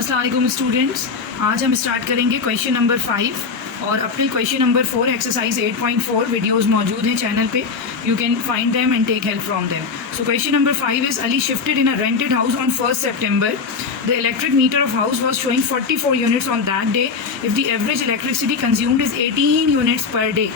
अस्सलाम वालेकुम स्टूडेंट्स, आज हम स्टार्ट करेंगे क्वेश्चन नंबर 5 और अपने क्वेश्चन नंबर 4 एक्सरसाइज 8.4 वीडियोस मौजूद हैं चैनल पे. You can find them and take help from them. So question number 5 is Ali shifted in a rented house on 1st September. The electric meter of house was showing 44 units on that day. If the average electricity consumed is 18 units per day.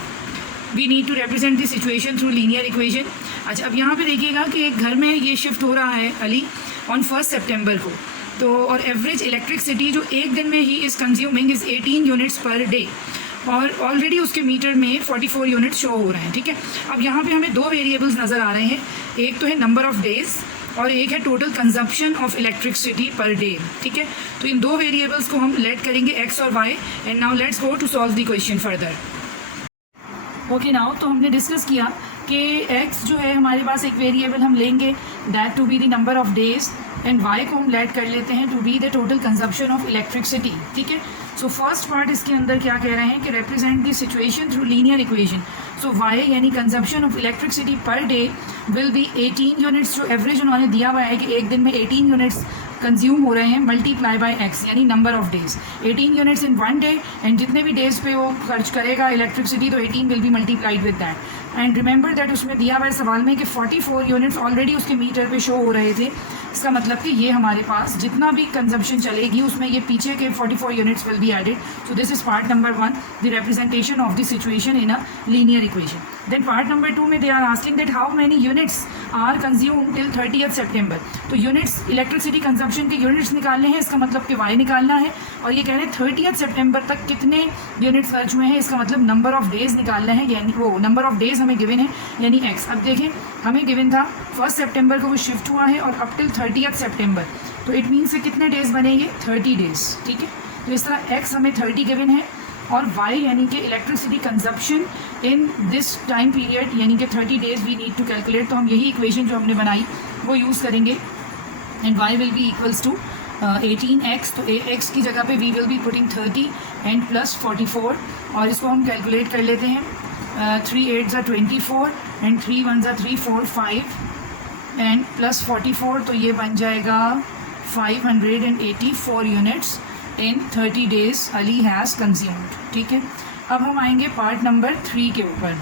We need to represent the situation through linear equation. अच्छा, अब यहाँ पे देखिएगा कि एक घर में ये शिफ्ट हो रहा है अली ऑन 1st September को, तो और एवरेज इलेक्ट्रिसिटी जो एक दिन में he is consuming is 18 units per day और ऑलरेडी उसके मीटर में 44 यूनिट्स शो हो रहे हैं. ठीक है, अब यहाँ पे हमें दो वेरिएबल्स नज़र आ रहे हैं. एक तो है नंबर ऑफ़ डेज़ और एक है total consumption of electricity per day. ठीक है, तो इन दो वेरिएबल्स को हम लेट करेंगे एक्स और Y. And now let's go to solve the question further. Okay now, तो हमने डिस्कस किया कि x जो है हमारे पास एक वेरिएबल हम लेंगे that to be the number of days and y को हम लेट कर लेते हैं to be the total consumption of electricity. ठीक है, सो फर्स्ट पार्ट इसके अंदर क्या कह रहे हैं कि represent the situation through linear equation. So y यानी consumption of electricity per day will be 18 units. जो एवरेज उन्होंने दिया हुआ है कि एक दिन में 18 यूनिट्स कंज्यूम हो रहे हैं मल्टीप्लाई बाय x यानी number of days. 18 units in one day and जितने भी डेज पे वो खर्च करेगा इलेक्ट्रिसिटी तो 18 will be multiplied with that. And remember that उसमें दिया हुआ है सवाल में कि 44 यूनिट्स ऑलरेडी उसके मीटर पे शो हो रहे थे. इसका मतलब कि ये हमारे पास जितना भी कंजम्पशन चलेगी उसमें ये पीछे के 44 units will be added. So this is part number 1, the representation of the situation in a linear equation. Then part number 2 में they are asking that how many units are consume till 30th September. तो units electricity consumption के units निकालने हैं, इसका मतलब कि Y निकालना है. और ये कह रहे हैं 30th September तक कितने यूनिट्स खर्च हुए हैं, इसका मतलब नंबर ऑफ डेज निकालना है, यानी वो नंबर ऑफ डेज हमें गिवन है यानी एक्स. अब देखें हमें गिवन था 1st September को वो शिफ्ट हुआ है और अप टिल 30th September, तो इट मीन्स से कितने डेज बनेंगे 30 डेज. ठीक है, तो इस तरह एक्स हमें 30 गिवन है और वाई यानी कि electricity consumption in this time period यानी कि 30 days we need to calculate. तो हम यही इक्वेशन जो हमने बनाई वो यूज़ करेंगे and Y will be equals to 18x. तो x की जगह पे we will be putting 30 and plus 44 और इसको हम कैलकुलेट कर लेते हैं. 3 8 24 एंड 3 1 3 4 5 एंड प्लस 44, तो ये बन जाएगा 584 units in 30 days Ali has consumed. ठीक है, अब हम आएंगे पार्ट नंबर 3 के ऊपर.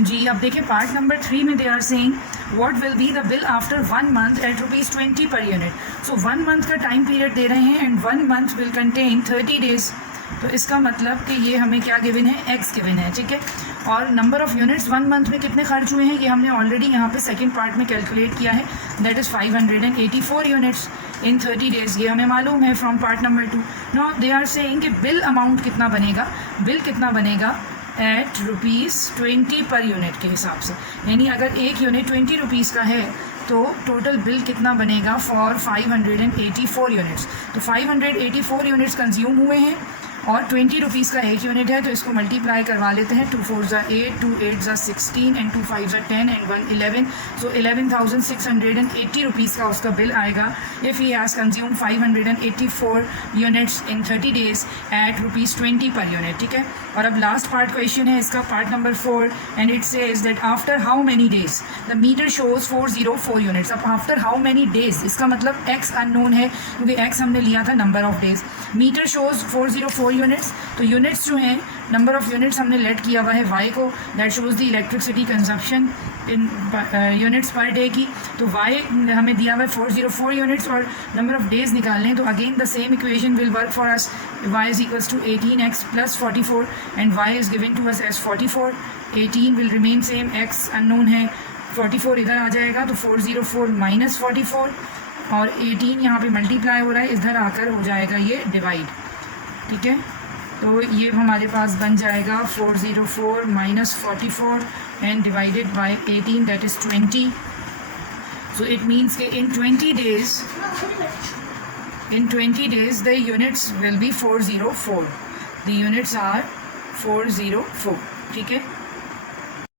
जी अब देखिए पार्ट नंबर 3 में they are saying what will be the bill after 1 month at ₹20 per unit. So 1 month का टाइम पीरियड दे रहे हैं and 1 month will contain 30 days. तो इसका मतलब कि ये हमें क्या गिवन है, एक्स गिवन है. ठीक है, और नंबर ऑफ़ यूनिट्स 1 month में कितने खर्च हुए हैं ये हमने ऑलरेडी यहाँ पे सेकंड पार्ट में कैलकुलेट किया है, that is 584 units in 30 days. ये हमें मालूम है from part number 2. Now they are saying कि बिल अमाउंट कितना बनेगा, बिल कितना बनेगा एट ₹20 पर यूनिट के हिसाब से. यानी अगर एक यूनिट 20 रुपीज़ का है तो टोटल बिल कितना बनेगा फॉर 584 यूनिट्स. तो 584 यूनिट्स कंज्यूम हुए हैं और 20 रुपीज़ का एक यूनिट है, तो इसको मल्टीप्लाई करवा लेते हैं. 2 4 8, 2 8 16 एंड 2 5 10 एंड 1 11. सो 11,680 रुपीज़ का उसका बिल आएगा if he has consume 584 units in 30 days at ₹20 per unit. ठीक है, और अब लास्ट पार्ट क्वेश्चन है इसका, part number 4, and it says that after how many days the meter shows 404 units. अब आफ्टर हाउ मेनी डेज इसका मतलब x unknown है क्योंकि एक्स हमने लिया था number of days. Meter shows 404 units, तो यूनिट्स जो हैं नंबर ऑफ़ यूनिट्स हमने लेट किया हुआ है वाई को, that shows the electricity consumption in units per day की. तो वाई हमें दिया हुआ है 404 यूनिट्स और नंबर ऑफ़ डेज निकालने हैं. तो again the same equation will work for us. Y is equals to 18x plus 44 and Y is given to us as 44. 18 will remain same, X unknown है, 44 इधर आ जाएगा तो 404 माइनस 44 और 18 यहाँ पे मल्टीप्लाई हो रहा है, इधर आकर हो जाएगा ये डिवाइड. ठीक है, तो ये हमारे पास बन जाएगा 404 minus 44 and divided by 18 that is 20. So it means कि in 20 days the units will be 404. The units are 404. ठीक है,